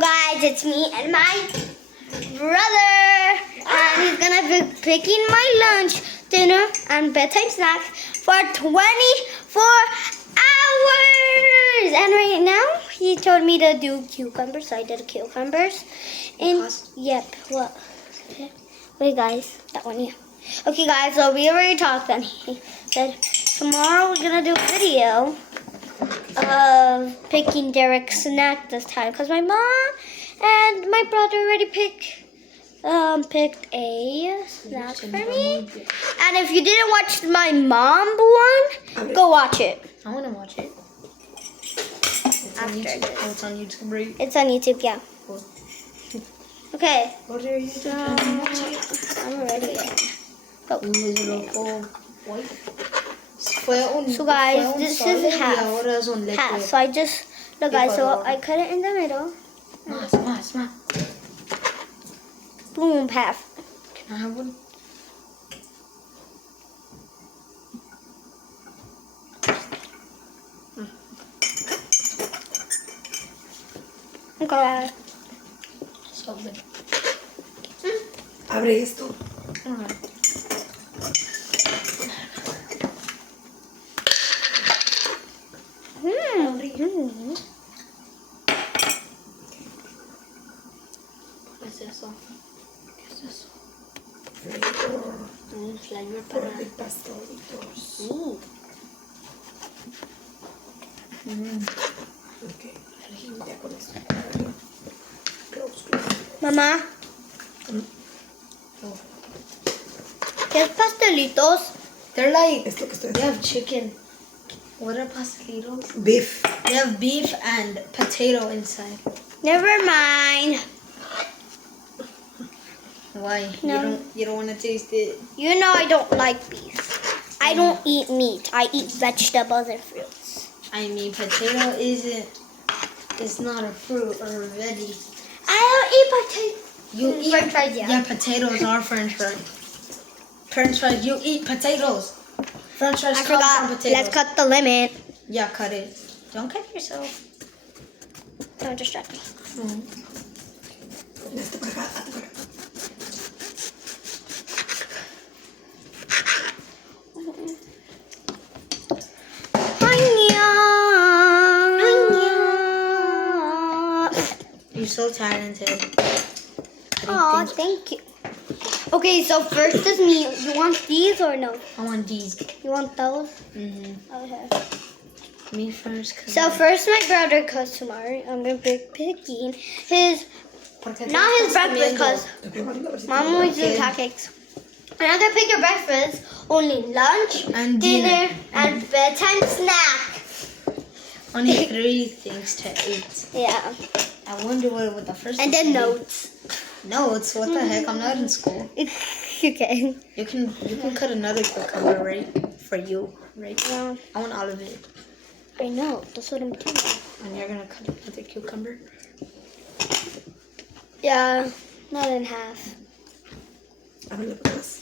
Guys, it's me and my brother, and he's gonna be picking my lunch, dinner, and bedtime snack for 24 hours. And right now, he told me to do cucumbers, so I did cucumbers. And yep, what? Okay. Wait, guys, that one, yeah. Okay, guys, so we already talked. Then he said tomorrow we're gonna do a video of picking Derek's snack this time, because my mom and my brother already picked a snack for me. And if you didn't watch my mom one, go watch it. I want to watch it. It's on After YouTube. this. Oh, it's on YouTube, right? It's on YouTube, yeah. Cool. Okay. Go to your YouTube channel. I'm ready. Go. So guys, this is half. So I just look, guys. So I cut it in the middle. Smart. Boom, half. Can I have one? Okay. So good. Abre esto. Alright. ¿Qué es eso? ¿Qué es eso? Flavor para... Pastoritos. Ok. Ya con esto. Close. Mamá, ¿qué es pastelitos? They're like... Esto que estoy They haciendo. have chicken. What are pastelitos? Beef. They have beef and potato inside. Never mind. Why? No. You don't want to taste it? You know I don't like beef. I don't eat meat. I eat vegetables and fruits. I mean, potato isn't... It's not a fruit or a veggie. I don't eat potato. You eat... French fries, yeah. Yeah, potatoes are French fries. French fries, you eat potatoes. French fries I come forgot. from potatoes. Let's cut the lemon. Yeah, cut it. Don't cut yourself. Don't distract me. Esto para acá, para acá. You're so talented. Oh, thank you. Okay, so first is me. You want these or no? I want these. You want those? Mm-hmm. Okay. Me first. Cause So first my brother, because tomorrow I'm going to be picking his, not his breakfast, because Mom always does hot cakes. And I'm going to pick your breakfast, only lunch, And dinner, dinner. and bedtime snack. Only 3 things to eat. Yeah. I wonder what the first. And one then would be. notes. Notes? What the heck? I'm not in school. Okay. You can cut another cucumber, right? For you, right? Yeah. I want all of it. I know. That's what I'm doing. And you're gonna cut another cucumber. Yeah. Not in half. Ábrele para atrás.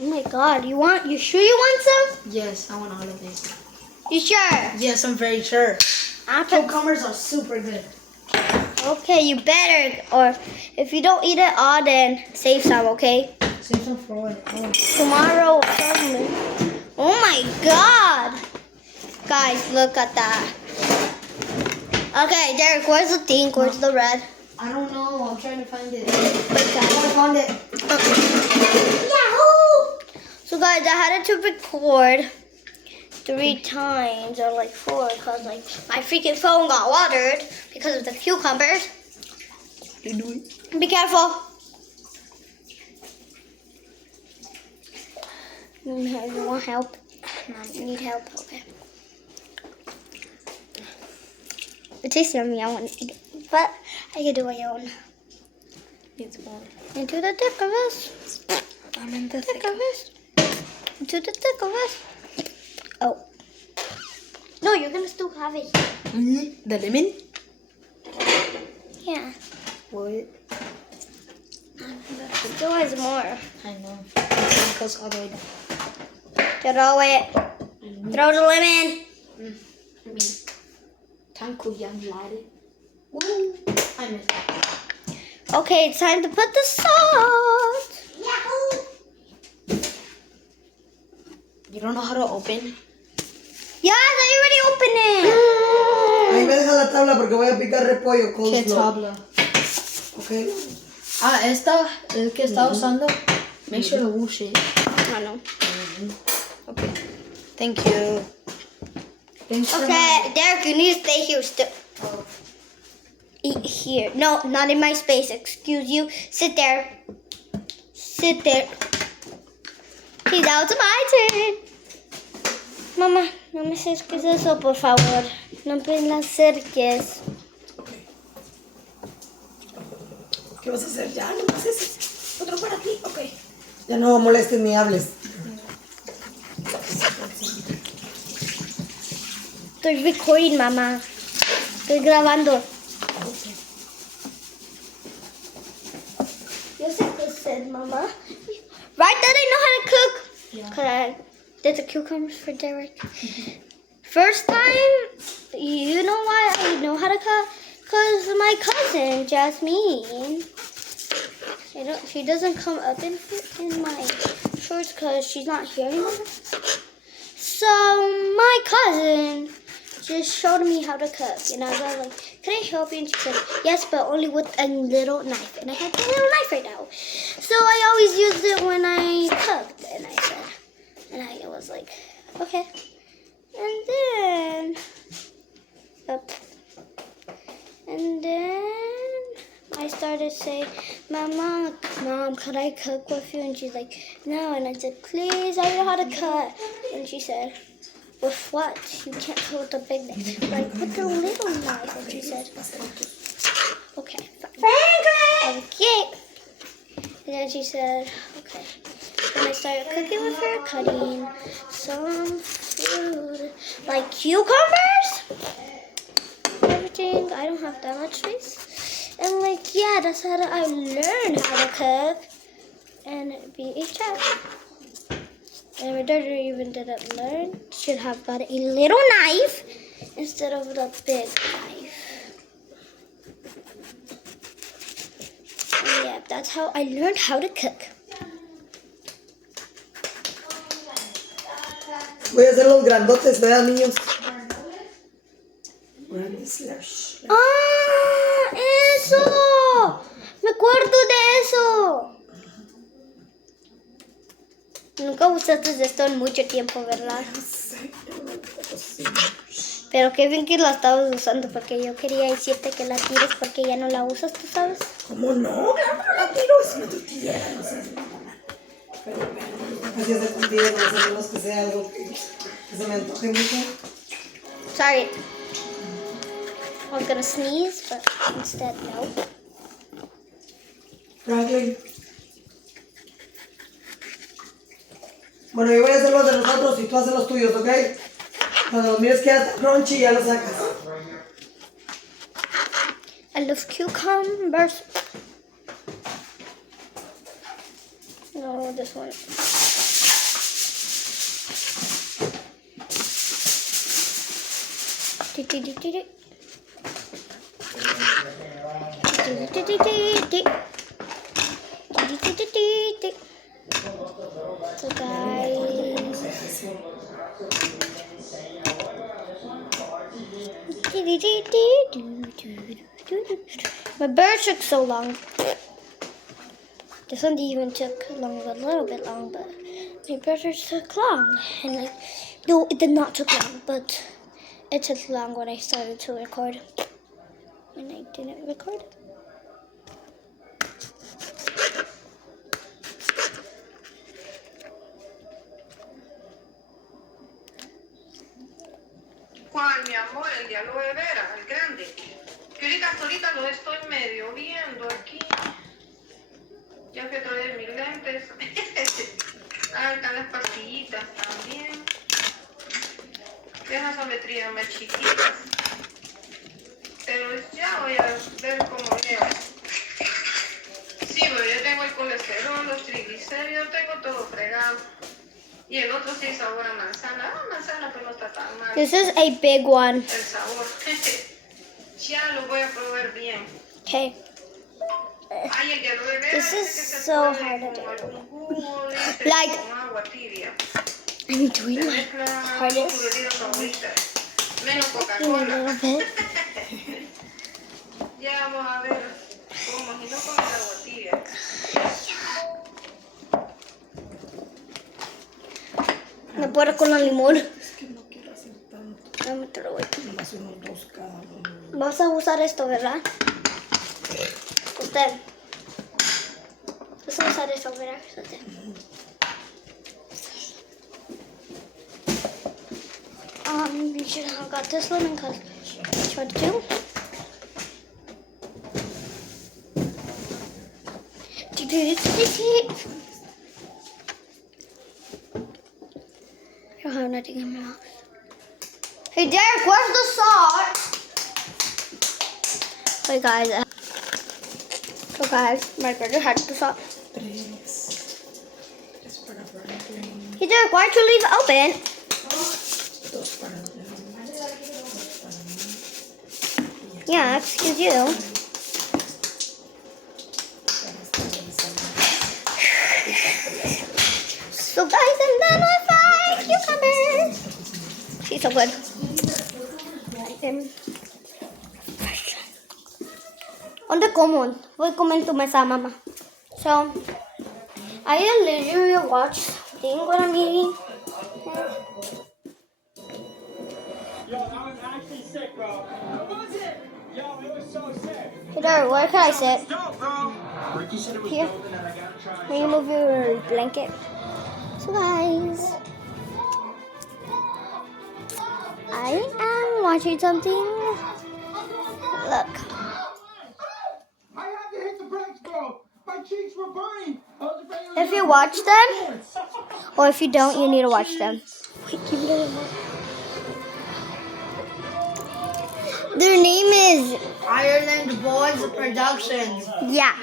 Oh my God. You sure you want some? Yes, I want all of it. You sure? Yes, I'm very sure. I'll put. Cucumbers are super good. Okay, you better. Or if you don't eat it all, then save some, okay? Save some for what? Oh. Tomorrow or something. Oh my God. Guys, look at that. Okay, Derek, where's the thing? Where's the red? I don't know. I'm trying to find it. Wait, guys. I found it. Yahoo! So guys, I had to record 3 times or like 4 because like my freaking phone got watered because of the cucumbers. You do it. Be careful. You want help? Mom, you need help? Okay. It tastes yummy. I want to eat it. But I can do my own. It's one. Into the thick of this. I'm in the Thick of this. Into the thick of this. Oh. No, you're going to still have it. The lemon? Yeah. What? Still has more. I know. It goes all the way down. Throw it. Throw the lemon. I mean, tan ku yang lari. Woo! I missed that. Okay, it's time to put the salt. You don't know how to open? Yes, I already opened it. Ahí me deja la tabla porque voy a picar repollo. ¿Qué coleslaw. tabla? Ok. Esta, el que está usando. Make sure to wash it. I know. Okay. Thank you. Thanks for Okay, Derek, you need to stay here still. Eat here. No, not in my space. Excuse you. Sit there. Sit there. Okay, now it's my turn. Mamá, no me acerques eso, por favor. No me la acerques. Ok. ¿Qué vas a hacer? Ya, no más ese. Otro para ti. Ok. Ya no molestes ni hables. Estoy recording, mamá. Estoy grabando. Yo sé qué hacer, mamá. Right, that I know how to cook. Yeah. Cause I did the cucumbers for Derek. First time, you know why I know how to cook? Cause my cousin Jasmine, she doesn't come up in my shorts cause she's not here anymore. So my cousin just showed me how to cook, and I was like, "Can I help you?" And she said, "Yes, but only with a little knife." And I have a little knife right now, so I always used it when I cooked. And I said, and I was like, "Okay." And then I started saying, Mom, could I cook with you? And she's like, no. And I said, please, I know how to cook. And she said, with what? You can't cook with the big knife. Like, with the little knife. And she said, okay, fine. Okay. And then she said, okay. Then I started cooking with her, cutting some food, like cucumbers, everything. I don't have that much space. And like, yeah, that's how I learned how to cook and be a chef. And my daughter even didn't learn. Should have got a little knife instead of the big knife. And yeah, that's how I learned how to cook. Voy a hacer los grandotes, ¿verdad, niños? Grandes slash. ¡Ah! ¡Eso! Me acuerdo de eso. Nunca usaste esto en mucho tiempo, ¿verdad? Pero qué bien que la estabas usando, porque yo quería decirte que la tires porque ya no la usas, ¿tú sabes? ¿Cómo no? Claro, la tiro, es una tortilla. No sé. Así hace tortillas, no sé, menos que sea algo que se me antoje mucho. Sorry. I was gonna sneeze, but instead, no. Franklin. Bueno, yo voy a hacer los de nosotros y tú haces los tuyos, ¿ok? Cuando los mires que ya está crunchy, ya los sacas. I love cucumbers. No, this one. So guys, my bird took so long. This one even took long, a little bit long, but my burger took long. And like, no, it did not took long, but it took long when I started to record. And I didn't record. ¿Cuál, mi amor? El de aloe vera, el grande. Que ahorita lo estoy medio viendo aquí. Ya que trae mis lentes. Ah, están las pastillitas también. Esas son letrinas más chiquitas. Pero ya voy a ver cómo veo. Sí, pero yo tengo el colesterol, los triglicéridos, tengo todo fregado. Y el otro sí sabor a manzana. Ah, manzana, pero no está tan mal. This is a big one. El sabor. Ya lo voy a probar bien. Okay. Ay, el hielo de This vera is dice que se so puede hard to con do. algún jugo, dice, Like- con agua tibia. I'm Se doing my mezcla con tu hardest. bebida favorita. Menos A Coca-Cola. little bit. Ya vamos a ver cómo, si no con el agua tibia. Me puedo con el limón. Es que no quiero hacer tanto. Dame otro, güey. Nomás unos 2 cada uno. Vas a usar esto, ¿verdad? Usted. Vas a usar esto, ¿verdad? Usted. You should have got this one because I tried to do. I don't have nothing in my mouth. Hey Derek, where's the salt? Hey guys. So guys, my brother had the salt. 3. Es para Franklin. Hey Derek, why'd you leave it open? 2 para mí. Yeah, excuse you. So guys, and then I find cucumbers. She's so good. ¿Dónde como? Voy a comer en tu mesa, mamá. So, I literally watch something when I'm eating. Yo, I was actually sick, bro. What was it? Yo, it was so sick. Hey, Dara, where can I sit? Dope, bro. Ricky said it was Here. dope and that I gotta try. Can you move your blanket? So guys, I am watching something. Look. I had to hit the brakes, bro. My cheeks were burning. I was afraid it was If you gonna watch burn them, my or if you don't, you need to watch them. Wait, give me the remote. Their name is, Ireland Boys Productions. yeah.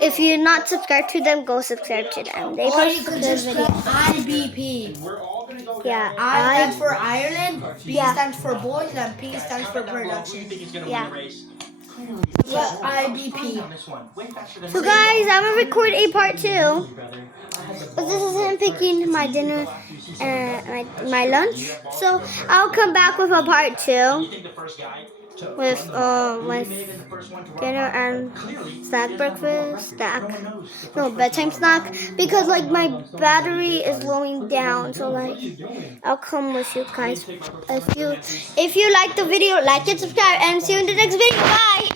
If you're not subscribed to them, go subscribe to them. They Or you post could good just put videos. IBP. We're all gonna go Yeah, down. I stands for Ireland, B Yeah. stands for Boys, and P stands for Who do you Productions. think is gonna Yeah. win the race? Yeah, IBP. On this one. Way faster than So guys, I'm gonna record a part 2. brother. But this is him picking my dinner and my lunch. So I'll come back with a part 2 You think the first guy to with my with the first one to run dinner by? and Clearly, snack breakfast, snack. no one knows the first No, person bedtime to run snack because like my battery is slowing down. So like I'll come with you guys. If you like the video, like and subscribe, and see you in the next video. Bye.